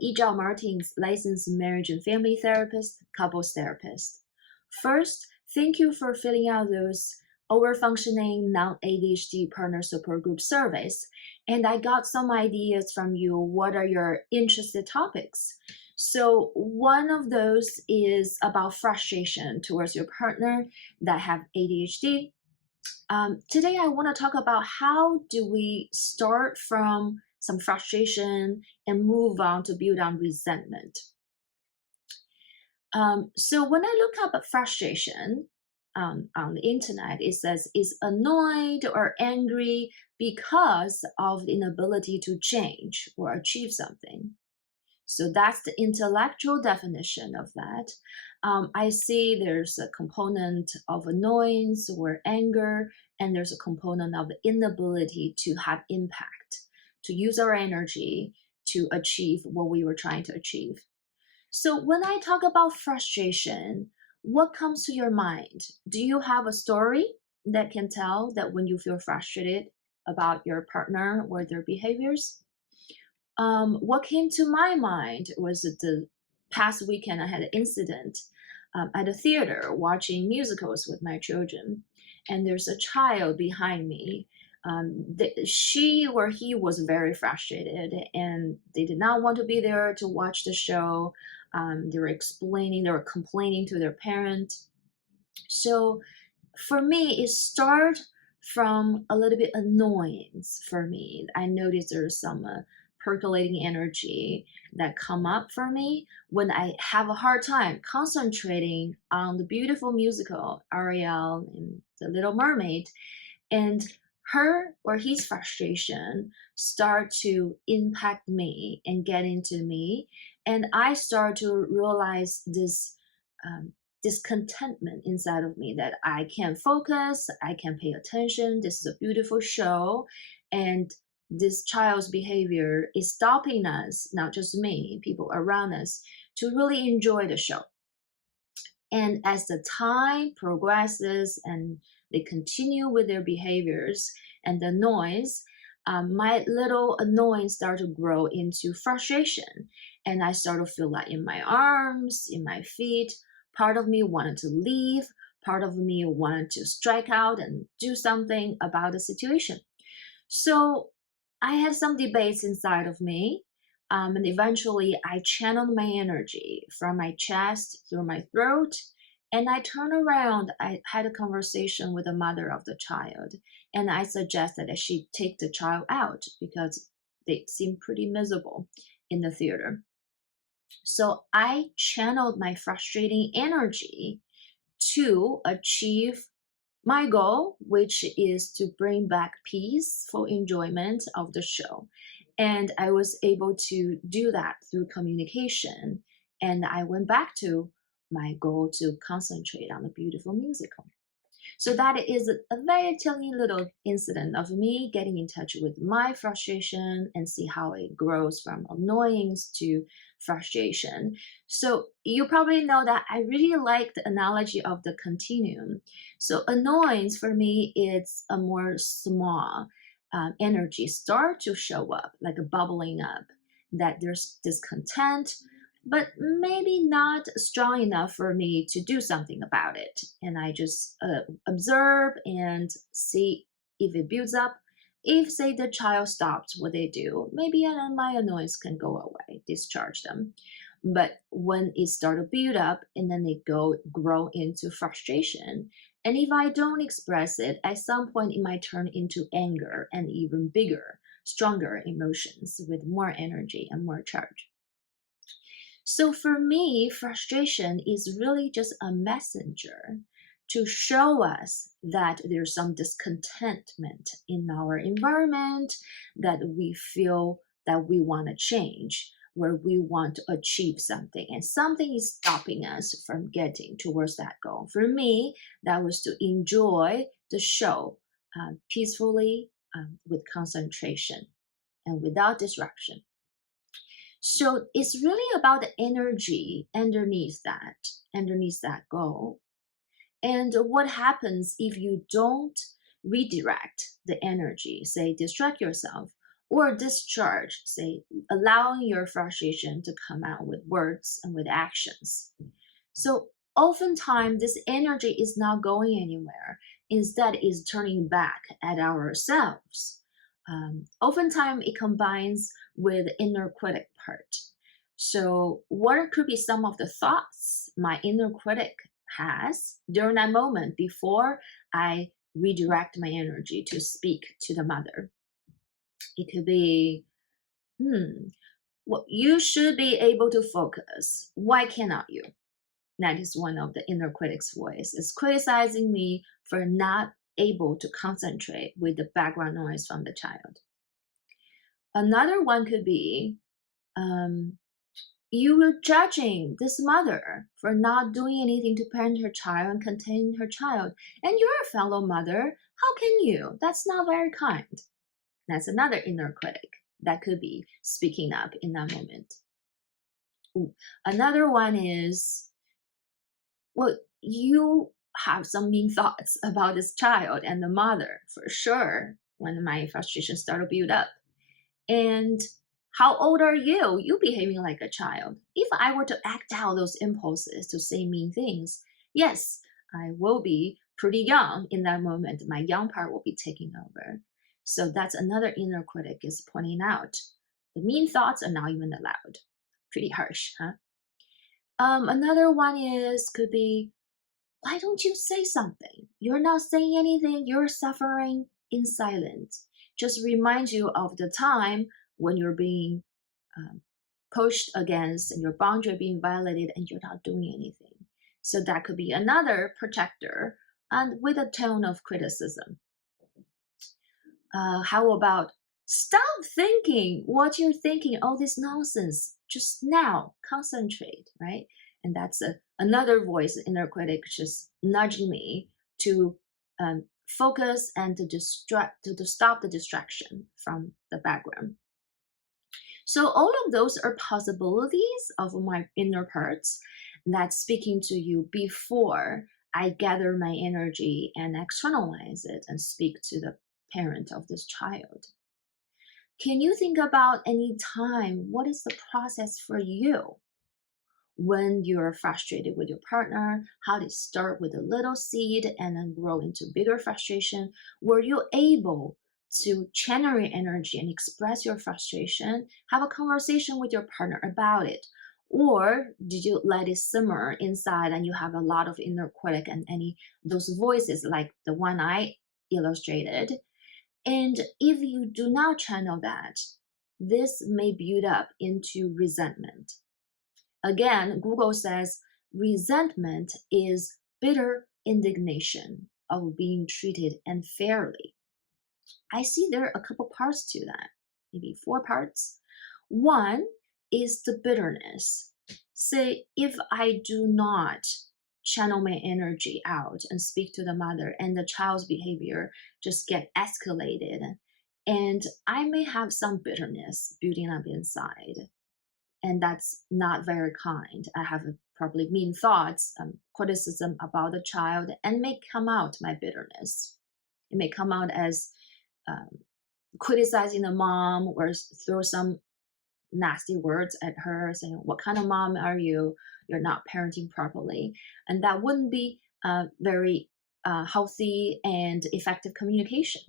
Yi Martin's licensed marriage and family therapist, couples therapist. First, thank you for filling out those over-functioning non-ADHD partner support group surveys. And I got some ideas from you. What are your interested topics? So one of those is about frustration towards your partner that have ADHD. Today I want to talk about how do we start from some frustration and move on to build on resentment. So when I look up frustration on the internet, it says is annoyed or angry because of the inability to change or achieve something. So that's the intellectual definition of that. I see there's a component of annoyance or anger, and there's a component of the inability to have impact, to use our energy to achieve what we were trying to achieve. So when I talk about frustration, what comes to your mind? Do you have a story that can tell that when you feel frustrated about your partner or their behaviors? What came to my mind was the past weekend I had an incident at a theater watching musicals with my children, and there's a child behind me. She or he was very frustrated, and they did not want to be there to watch the show. They were complaining to their parent. So for me, it started from a little bit annoyance for me. I noticed there's some percolating energy that come up for me when I have a hard time concentrating on the beautiful musical Ariel and the Little Mermaid, and her or his frustration start to impact me and get into me, and I start to realize this discontentment inside of me that I can't focus, I can't pay attention. This is a beautiful show, and this child's behavior is stopping us, not just me, people around us, to really enjoy the show. And as the time progresses and they continue with their behaviors and the noise, my little annoyance started to grow into frustration. And I started to feel like in my arms, in my feet, part of me wanted to leave, part of me wanted to strike out and do something about the situation. So I had some debates inside of me. And eventually I channeled my energy from my chest through my throat. And I turned around, I had a conversation with the mother of the child. And I suggested that she take the child out because they seemed pretty miserable in the theater. So I channeled my frustrating energy to achieve my goal, which is to bring back peaceful enjoyment of the show. And I was able to do that through communication. And I went back to my goal to concentrate on the beautiful musical. So that is a very tiny little incident of me getting in touch with my frustration and see how it grows from annoyance to frustration. So you probably know that I really like the analogy of the continuum. So annoyance for me, it's a more small energy start to show up, like a bubbling up, that there's discontent, but maybe not strong enough for me to do something about it. And I just observe and see if it builds up. If, say, the child stops what they do, maybe my annoyance can go away, discharge them. But when it starts to build up and then they grow into frustration, and if I don't express it, at some point it might turn into anger and even bigger, stronger emotions with more energy and more charge. So for me, frustration is really just a messenger to show us that there's some discontentment in our environment, that we feel that we want to change, where we want to achieve something, and something is stopping us from getting towards that goal. For me, that was to enjoy the show peacefully, with concentration and without disruption. So it's really about the energy underneath that goal. And what happens if you don't redirect the energy, say distract yourself, or discharge, say, allowing your frustration to come out with words and with actions. So oftentimes this energy is not going anywhere. Instead, is turning back at ourselves. Oftentimes it combines with inner critic part. So what could be some of the thoughts my inner critic has during that moment before I redirect my energy to speak to the mother? It could be, well, you should be able to focus. Why cannot you? That is one of the inner critic's voice. Is criticizing me for not able to concentrate with the background noise from the child. Another one could be, um, you were judging this mother for not doing anything to parent her child and contain her child. And you're a fellow mother. How can you? That's not very kind. That's another inner critic that could be speaking up in that moment. Ooh. Another one is, well, you have some mean thoughts about this child and the mother for sure when my frustration started to build up. And how old are you? You behaving like a child. If I were to act out those impulses to say mean things, yes, I will be pretty young in that moment. My young part will be taking over. So that's another inner critic is pointing out. The mean thoughts are not even allowed. Pretty harsh, huh? Another one is could be, why don't you say something? You're not saying anything. You're suffering in silence. Just remind you of the time when you're being um, pushed against and your boundary being violated and you're not doing anything. So that could be another protector and with a tone of criticism. How about stop thinking what you're thinking, all this nonsense, just now, concentrate, right? And that's another voice, inner critic, just nudging me to focus and to stop the distraction from the background. So all of those are possibilities of my inner parts that's speaking to you before I gather my energy and externalize it and speak to the parent of this child. Can you think about any time? What is the process for you when you're frustrated with your partner? How did it start with a little seed and then grow into bigger frustration? Were you able to channel your energy and express your frustration? Have a conversation with your partner about it? Or did you let it simmer inside and you have a lot of inner critic and any those voices like the one I illustrated? And if you do not channel that, this may build up into resentment. Again, Google says resentment is bitter indignation of being treated unfairly. I see there are a couple parts to that, maybe four parts. One is the bitterness. Say, if I do not channel my energy out and speak to the mother and the child's behavior just get escalated, and I may have some bitterness building up inside, and that's not very kind. I have probably mean thoughts, criticism about the child, and may come out my bitterness. It may come out as um, criticizing the mom or throw some nasty words at her, saying, "What kind of mom are you? You're not parenting properly," and that wouldn't be very healthy and effective communication.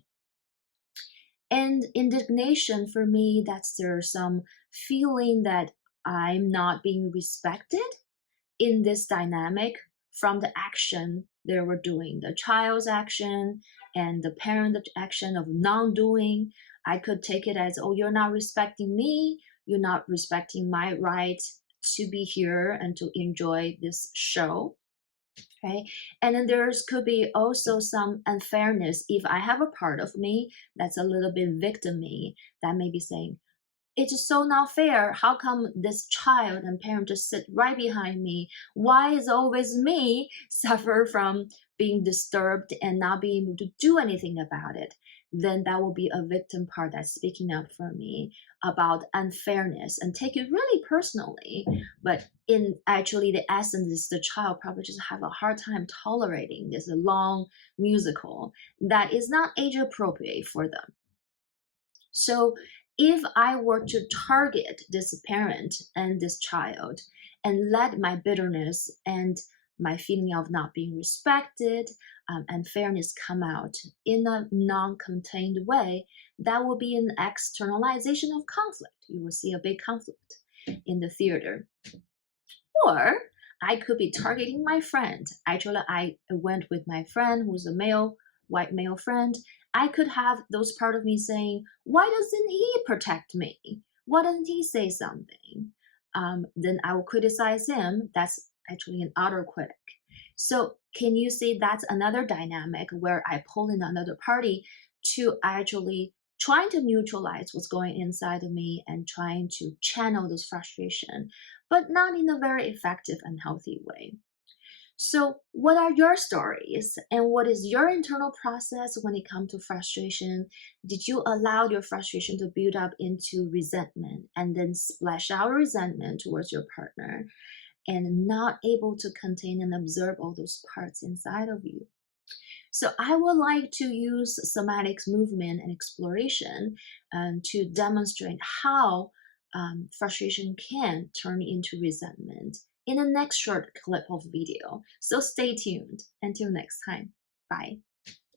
And indignation for me, that's there's some feeling that I'm not being respected in this dynamic from the action they were doing, the child's action and the parent action of non-doing. I could take it as, oh, you're not respecting me, you're not respecting my right to be here and to enjoy this show. Okay. And then there's could be also some unfairness if I have a part of me that's a little bit victim me that may be saying, it's so not fair. How come this child and parent just sit right behind me? Why is always me suffer from being disturbed and not being able to do anything about it? Then that will be a victim part that's speaking up for me about unfairness and take it really personally. But in actually the essence is the child probably just have a hard time tolerating this long musical that is not age appropriate for them. So If I were to target this parent and this child and let my bitterness and my feeling of not being respected and fairness come out in a non contained way, that will be an externalization of conflict. You will see a big conflict in the theater. Or I could be targeting my friend. Actually, I went with my friend who's a male, white male friend. I could have those part of me saying, why doesn't he protect me? Why doesn't he say something? Then I will criticize him. That's actually an outer critic. So can you see that's another dynamic where I pull in another party to actually trying to neutralize what's going inside of me and trying to channel this frustration, but not in a very effective and healthy way. So, what are your stories and what is your internal process when it comes to frustration? Did you allow your frustration to build up into resentment and then splash out resentment towards your partner and not able to contain and observe all those parts inside of you? So I would like to use somatics movement and exploration to demonstrate how frustration can turn into resentment in the next short clip of video. So stay tuned. Until next time. Bye.